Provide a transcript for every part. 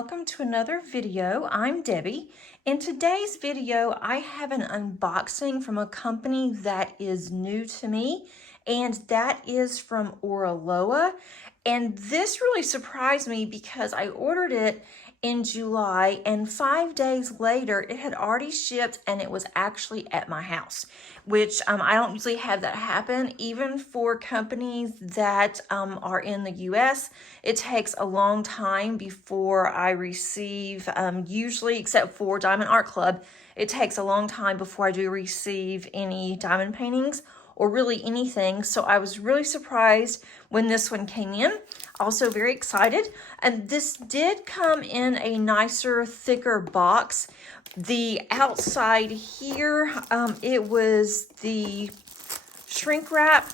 welcome to another video. I'm Debbie. In today's video, I have an unboxing from a company that is new to me, and that is from Oraloa. And this really surprised me because I ordered it in July, and 5 days later, it had already shipped and it was actually at my house, which I don't usually have that happen. Even for companies that are in the US, it takes a long time before I receive, usually except for Diamond Art Club, it takes a long time before I do receive any diamond paintings or really anything. So I was really surprised when this one came in. Also very excited. And this did come in a nicer, thicker box. The outside here, it was the shrink wrap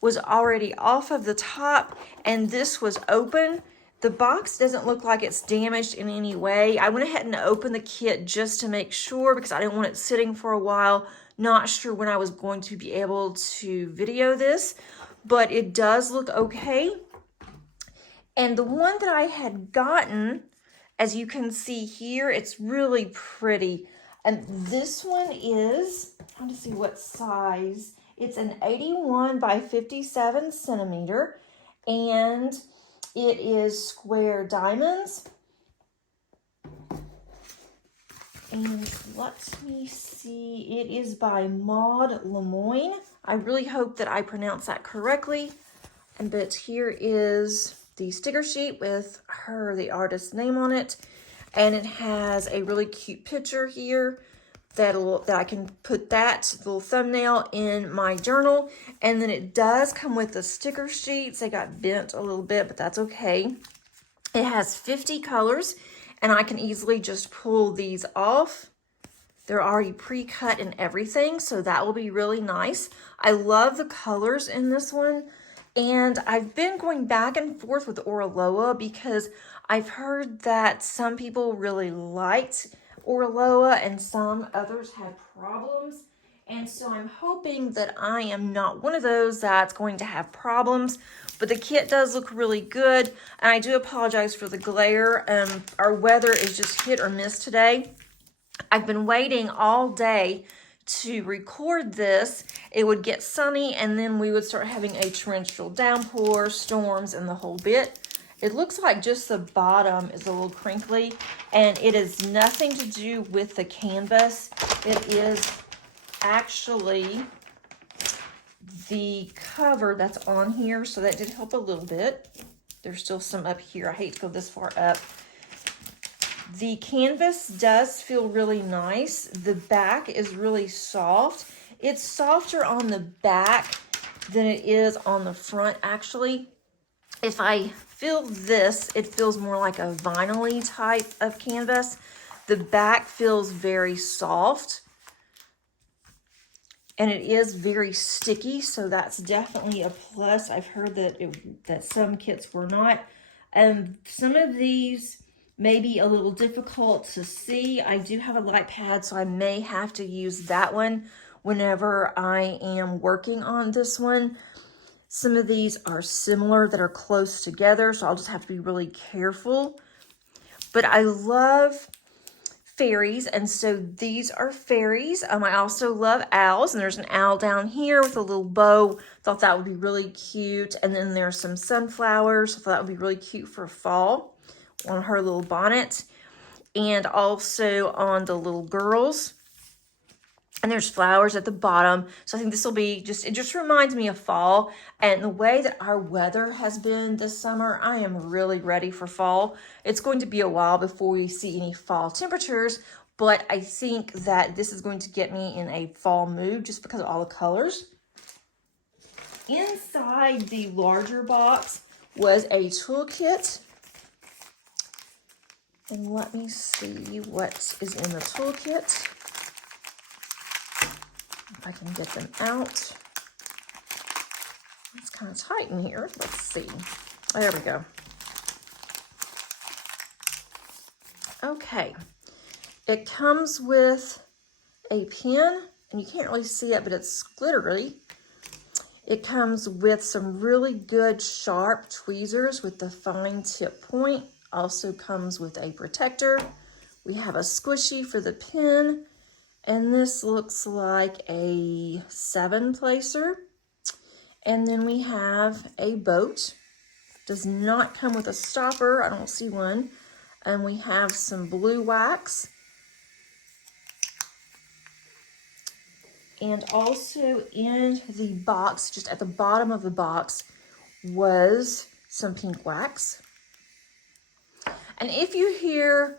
was already off of the top, and this was open. The box doesn't look like it's damaged in any way. I went ahead and opened the kit just to make sure because I didn't want it sitting for a while. Not sure when I was going to be able to video this, but it does look okay. And the one that I had gotten, as you can see here, it's really pretty. And this one is, I'm trying to see what size. It's an 81 by 57 centimeter, and it is square diamonds. And let me see, it is by Maude Lamoine. I really hope that I pronounced that correctly. But here is the sticker sheet with the artist's name on it. And it has a really cute picture here that I can put that little thumbnail in my journal. And then it does come with the sticker sheets. They got bent a little bit, but that's okay. It has 50 colors, and I can easily just pull these off. They're already pre-cut and everything, so that will be really nice. I love the colors in this one. And I've been going back and forth with Oraloa because I've heard that some people really liked Oraloa and some others had problems. And so I'm hoping that I am not one of those that's going to have problems. But the kit does look really good. And I do apologize for the glare. Our weather is just hit or miss today. I've been waiting all day to record this. It would get sunny, and then we would start having a torrential downpour, storms, and the whole bit. It looks like just the bottom is a little crinkly, and it is nothing to do with the canvas. It is actually the cover that's on here, so that did help a little bit. There's still some up here. I hate to go this far up. The canvas does feel really nice. The back is really soft. It's softer on the back than it is on the front, actually. If I feel this, it feels more like a vinyl-y type of canvas. The back feels very soft. And it is very sticky, so that's definitely a plus. I've heard that some kits were not. Some of these may be a little difficult to see. I do have a light pad, so I may have to use that one whenever I am working on this one. Some of these are similar that are close together, so I'll just have to be really careful. But I love fairies, and so these are fairies. I also love owls, and there's an owl down here with a little bow. Thought that would be really cute. And then there's some sunflowers. I thought that would be really cute for fall on her little bonnet, and also on the little girls. And there's flowers at the bottom. So I think this will be it just reminds me of fall. And the way that our weather has been this summer, I am really ready for fall. It's going to be a while before we see any fall temperatures, but I think that this is going to get me in a fall mood just because of all the colors. Inside the larger box was a toolkit. And let me see what is in the toolkit. If I can get them out. It's kind of tight in here. Let's see. There we go. Okay. It comes with a pen, and you can't really see it, but it's glittery. It comes with some really good sharp tweezers with the fine tip point also comes with a protector. We have a squishy for the pin, and this looks like a 7-placer. And then we have a boat. Does not come with a stopper. I don't see one. And we have some blue wax. And also in the box, just at the bottom of the box, was some pink wax. And if you hear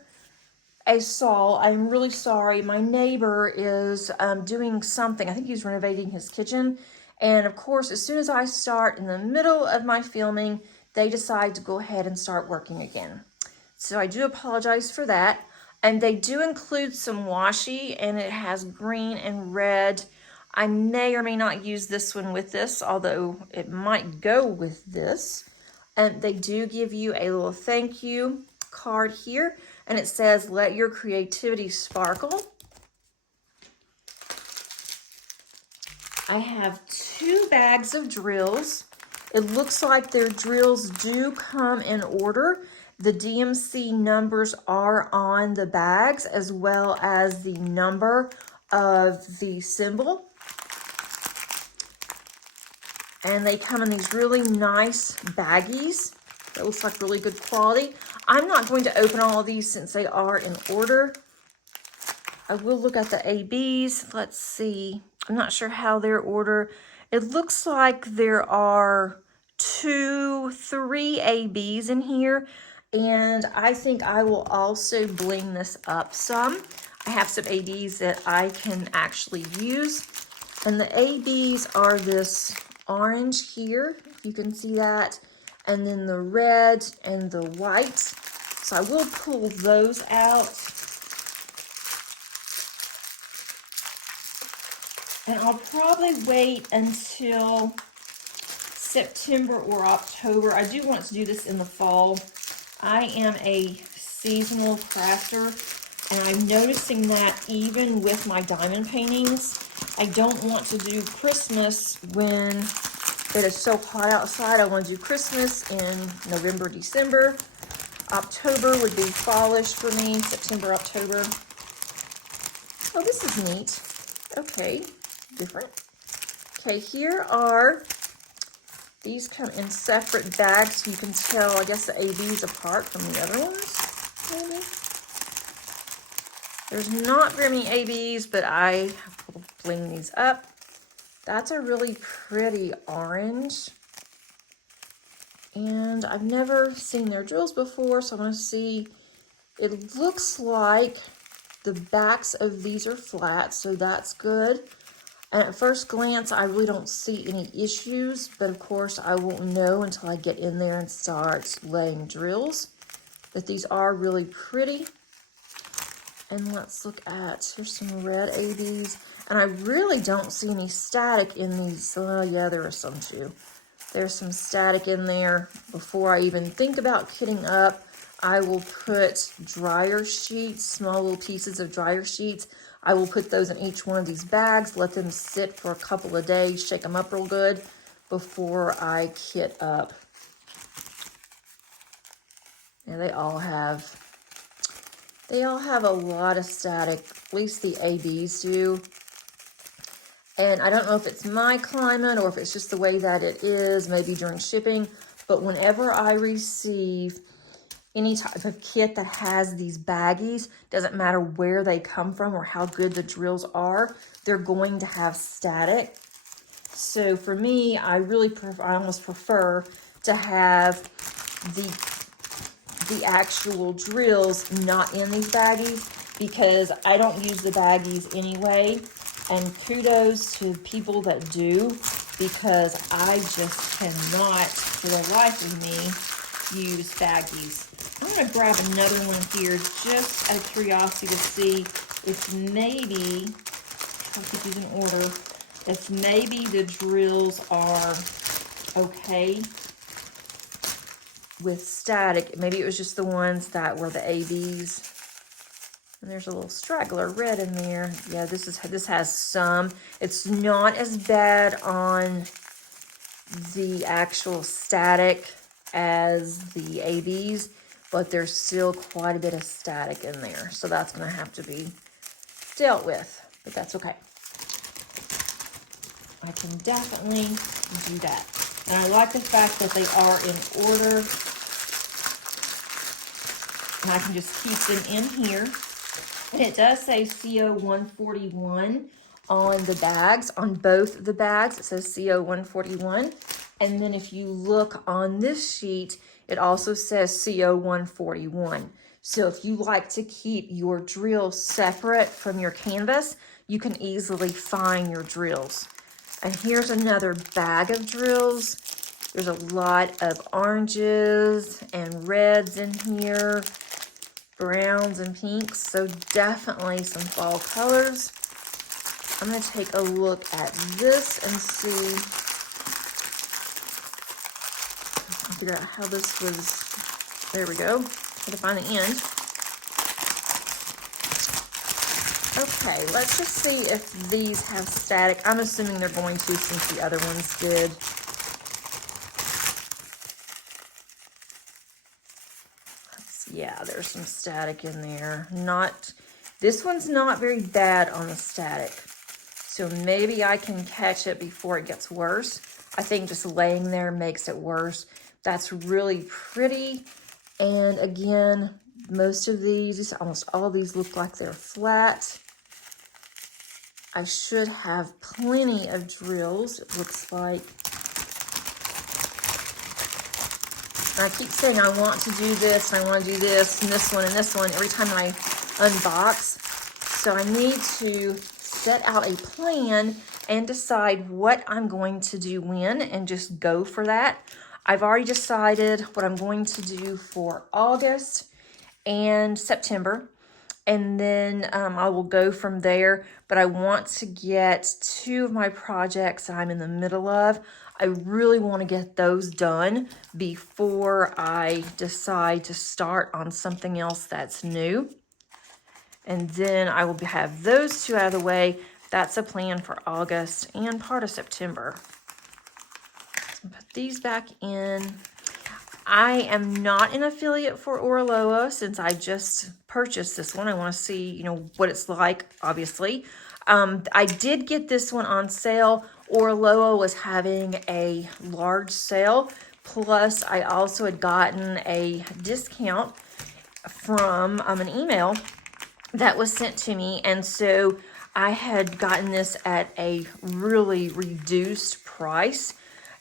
a saw, I'm really sorry. My neighbor is doing something. I think he's renovating his kitchen. And of course, as soon as I start in the middle of my filming, they decide to go ahead and start working again. So I do apologize for that. And they do include some washi, and it has green and red. I may or may not use this one with this, although it might go with this. And they do give you a little thank you card here, and it says, "Let your creativity sparkle." I have 2 bags of drills. It looks like their drills do come in order. The DMC numbers are on the bags, as well as the number of the symbol. And they come in these really nice baggies. That looks like really good quality. I'm not going to open all of these since they are in order. I will look at the ABs. Let's see. I'm not sure how they're ordered. It looks like there are 2, 3 ABs in here. And I think I will also bling this up some. I have some ABs that I can actually use. And the ABs are this orange here, if you can see that. And then the red and the white. So I will pull those out. And I'll probably wait until September or October. I do want to do this in the fall. I am a seasonal crafter, and I'm noticing that even with my diamond paintings, I don't want to do Christmas when it is so hot outside. I want to do Christmas in November, December. October would be fallish for me, September, October. Oh, this is neat. Okay, different. Okay, here are, these come in separate bags, so you can tell, I guess, the ABs apart from the other ones, maybe. There's not very many ABs, but I will bling these up. That's a really pretty orange. And I've never seen their drills before, so I'm going to see. It looks like the backs of these are flat, so that's good. And at first glance, I really don't see any issues, but of course I won't know until I get in there and start laying drills. But these are really pretty. And let's look at, here's some red ABs. And I really don't see any static in these. Oh yeah, there are some too. There's some static in there. Before I even think about kitting up, I will put dryer sheets, small little pieces of dryer sheets. I will put those in each one of these bags, let them sit for a couple of days, shake them up real good before I kit up. And they all have a lot of static, at least the ABs do. And I don't know if it's my climate or if it's just the way that it is, maybe during shipping, but whenever I receive any type of kit that has these baggies, doesn't matter where they come from or how good the drills are, they're going to have static. So for me, I almost prefer to have the actual drills not in these baggies, because I don't use the baggies anyway. And kudos to people that do, because I just cannot, for the life of me, use baggies. I'm going to grab another one here just out of curiosity to see if maybe, I'll keep these in order, if maybe the drills are okay with static. Maybe it was just the ones that were the ABs. And there's a little straggler red in there. Yeah, this has some. It's not as bad on the actual static as the ABs, but there's still quite a bit of static in there. So that's gonna have to be dealt with, but that's okay. I can definitely do that. And I like the fact that they are in order. And I can just keep them in here. And it does say CO 141 on the bags, on both the bags. It says CO 141. And then if you look on this sheet, it also says CO 141. So if you like to keep your drills separate from your canvas, you can easily find your drills. And here's another bag of drills. There's a lot of oranges and reds in here, browns and pinks, so definitely some fall colors. I'm going to take a look at this and see, figure out how this was, there we go, had to find the end. Okay, let's just see if these have static. I'm assuming they're going to since the other ones did. Yeah, there's some static in there. This one's not very bad on the static. So maybe I can catch it before it gets worse. I think just laying there makes it worse. That's really pretty. And again, most of these, almost all of these look like they're flat. I should have plenty of drills, it looks like. I keep saying I want to do this, and I want to do this, and this one, every time I unbox. So I need to set out a plan and decide what I'm going to do when, and just go for that. I've already decided what I'm going to do for August and September. And then I will go from there. But I want to get 2 of my projects that I'm in the middle of. I really want to get those done before I decide to start on something else that's new. And then I will have those 2 out of the way. That's a plan for August and part of September. So put these back in. I am not an affiliate for Oraloa since I just purchased this one. I want to see, what it's like, obviously. I did get this one on sale. Oraloa was having a large sale. Plus, I also had gotten a discount from an email that was sent to me. And so I had gotten this at a really reduced price,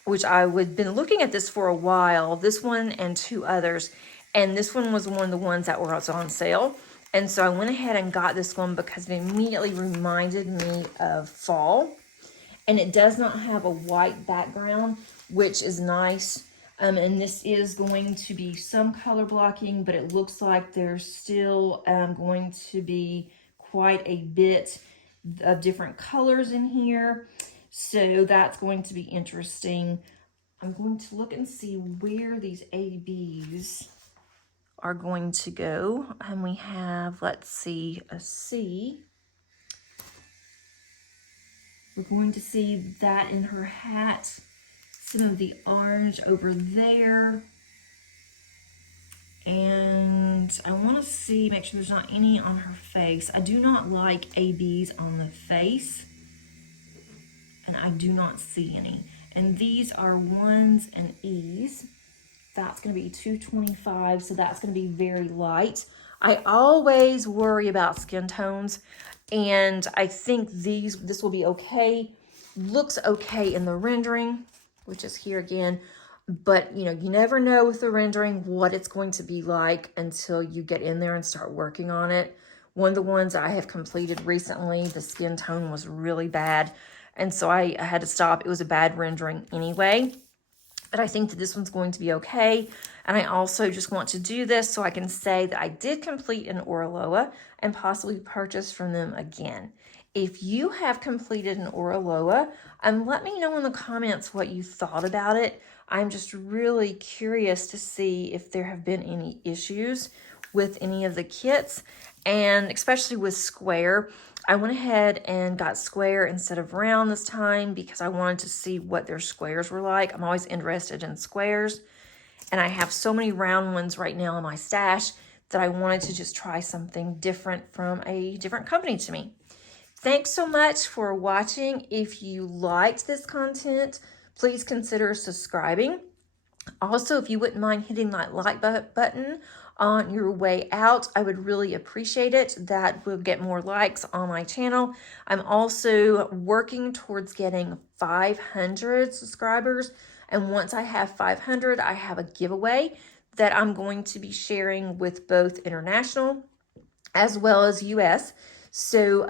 which I had been looking at this for a while, this one and 2 others. And this one was one of the ones that was on sale. And so I went ahead and got this one because it immediately reminded me of fall. And it does not have a white background, which is nice. And this is going to be some color blocking, but it looks like there's still going to be quite a bit of different colors in here. So that's going to be interesting. I'm going to look and see where these ABs are going to go. And we have, let's see, a C. We're going to see that in her hat. Some of the orange over there. And I want to see, make sure there's not any on her face. I do not like ABs on the face. And I do not see any. And these are 1s and E's. That's going to be 225, so that's going to be very light. I always worry about skin tones, and I think this will be okay. Looks okay in the rendering, which is here again. But, you never know with the rendering what it's going to be like until you get in there and start working on it. One of the ones I have completed recently, the skin tone was really bad. And so I had to stop. It was a bad rendering anyway. But I think that this one's going to be okay. And I also just want to do this so I can say that I did complete an Oraloa and possibly purchase from them again. If you have completed an Oraloa, let me know in the comments what you thought about it. I'm just really curious to see if there have been any issues with any of the kits, and especially with square. I went ahead and got square instead of round this time because I wanted to see what their squares were like. I'm always interested in squares. And I have so many round ones right now in my stash that I wanted to just try something different from a different company to me. Thanks so much for watching. If you liked this content, please consider subscribing. Also, if you wouldn't mind hitting that like button on your way out, I would really appreciate it. That will get more likes on my channel. I'm also working towards getting 500 subscribers. And once I have 500, I have a giveaway that I'm going to be sharing with both international as well as US. So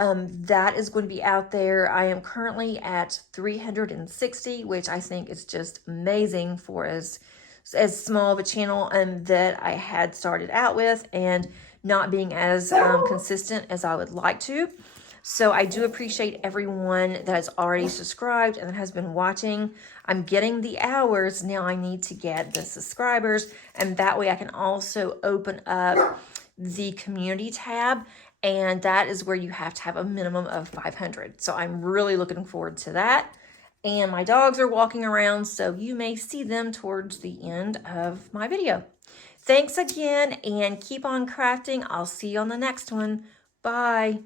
that is going to be out there. I am currently at 360, which I think is just amazing for as small of a channel that I had started out with, and not being as consistent as I would like to. So I do appreciate everyone that has already subscribed and has been watching. I'm getting the hours. Now I need to get the subscribers, and that way I can also open up the community tab, and that is where you have to have a minimum of 500. So I'm really looking forward to that. And my dogs are walking around, so you may see them towards the end of my video. Thanks again, and keep on crafting. I'll see you on the next one. Bye.